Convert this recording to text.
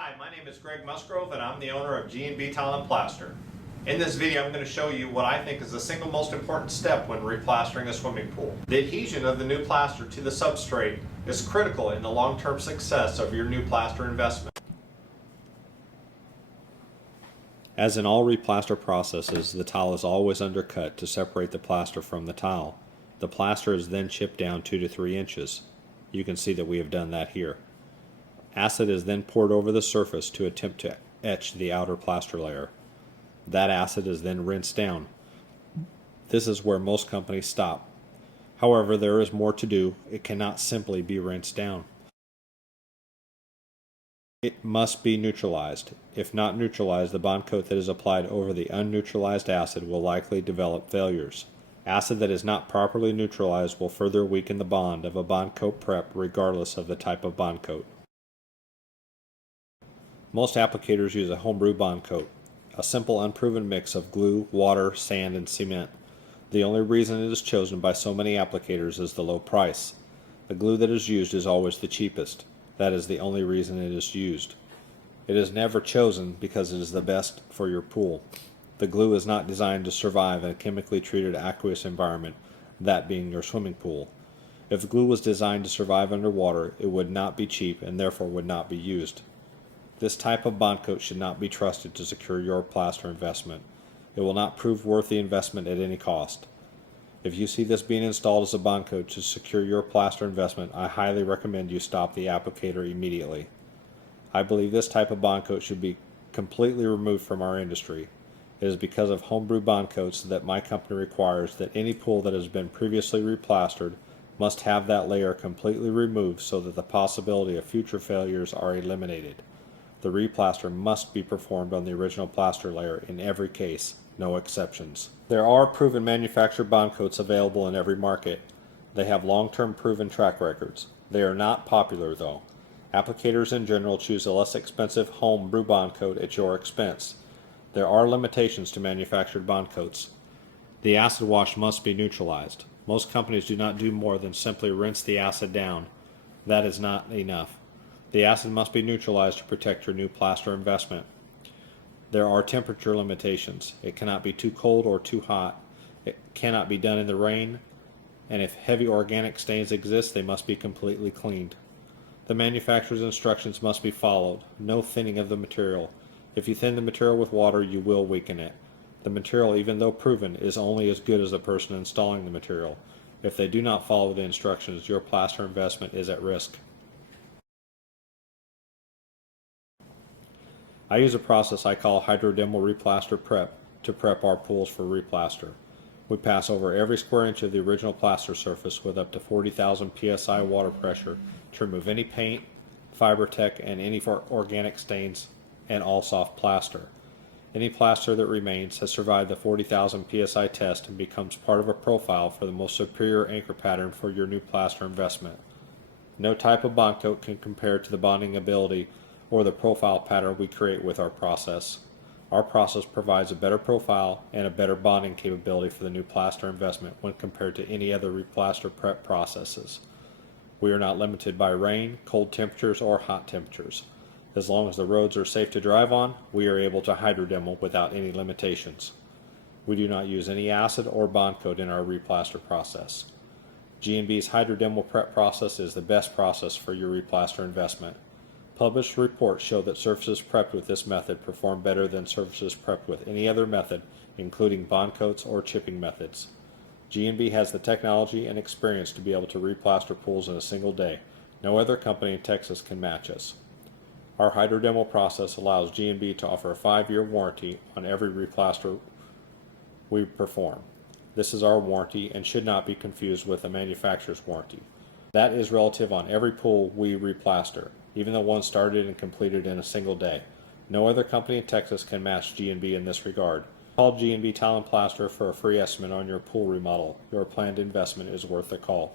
Hi, my name is Greg Musgrove and I'm the owner of G&B Tile and Plaster. In this video I'm going to show you what I think is the single most important step when replastering a swimming pool. The adhesion of the new plaster to the substrate is critical in the long-term success of your new plaster investment. As in all replaster processes, the tile is always undercut to separate the plaster from the tile. The plaster is then chipped down 2 to 3 inches. You can see that we have done that here. Acid is then poured over the surface to attempt to etch the outer plaster layer. That acid is then rinsed down. This is where most companies stop. However, there is more to do. It cannot simply be rinsed down. It must be neutralized. If not neutralized, the bond coat that is applied over the unneutralized acid will likely develop failures. Acid that is not properly neutralized will further weaken the bond of a bond coat prep regardless of the type of bond coat. Most applicators use a homebrew bond coat, a simple unproven mix of glue, water, sand, and cement. The only reason it is chosen by so many applicators is the low price. The glue that is used is always the cheapest. That is the only reason it is used. It is never chosen because it is the best for your pool. The glue is not designed to survive in a chemically treated aqueous environment, that being your swimming pool. If the glue was designed to survive underwater, it would not be cheap and therefore would not be used. This type of bond coat should not be trusted to secure your plaster investment. It will not prove worth the investment at any cost. If you see this being installed as a bond coat to secure your plaster investment, I highly recommend you stop the applicator immediately. I believe this type of bond coat should be completely removed from our industry. It is because of homebrew bond coats that my company requires that any pool that has been previously replastered must have that layer completely removed so that the possibility of future failures are eliminated. The replaster must be performed on the original plaster layer in every case, no exceptions. There are proven manufactured bond coats available in every market. They have long-term proven track records. They are not popular though. Applicators in general choose a less expensive home brew bond coat at your expense. There are limitations to manufactured bond coats. The acid wash must be neutralized. Most companies do not do more than simply rinse the acid down. That is not enough. The acid must be neutralized to protect your new plaster investment. There are temperature limitations. It cannot be too cold or too hot. It cannot be done in the rain, and if heavy organic stains exist, they must be completely cleaned. The manufacturer's instructions must be followed. No thinning of the material. If you thin the material with water, you will weaken it. The material, even though proven, is only as good as the person installing the material. If they do not follow the instructions, your plaster investment is at risk. I use a process I call hydrodermal replaster prep to prep our pools for replaster. We pass over every square inch of the original plaster surface with up to 40,000 psi water pressure to remove any paint, fiber tech, and any organic stains and all soft plaster. Any plaster that remains has survived the 40,000 psi test and becomes part of a profile for the most superior anchor pattern for your new plaster investment. No type of bond coat can compare to the bonding ability or the profile pattern we create with our process. Our process provides a better profile and a better bonding capability for the new plaster investment when compared to any other replaster prep processes. We are not limited by rain, cold temperatures, or hot temperatures. As long as the roads are safe to drive on, we are able to hydrodemo without any limitations. We do not use any acid or bond coat in our replaster process. G&B's hydrodemo prep process is the best process for your replaster investment. Published reports show that surfaces prepped with this method perform better than surfaces prepped with any other method, including bond coats or chipping methods. G&B has the technology and experience to be able to replaster pools in a single day. No other company in Texas can match us. Our hydrodemo process allows G&B to offer a 5-year warranty on every replaster we perform. This is our warranty and should not be confused with a manufacturer's warranty. That is relative on every pool we replaster, even the one started and completed in a single day. No other company in Texas can match G&B in this regard. Call G&B Tile and Plaster for a free estimate on your pool remodel. Your planned investment is worth a call.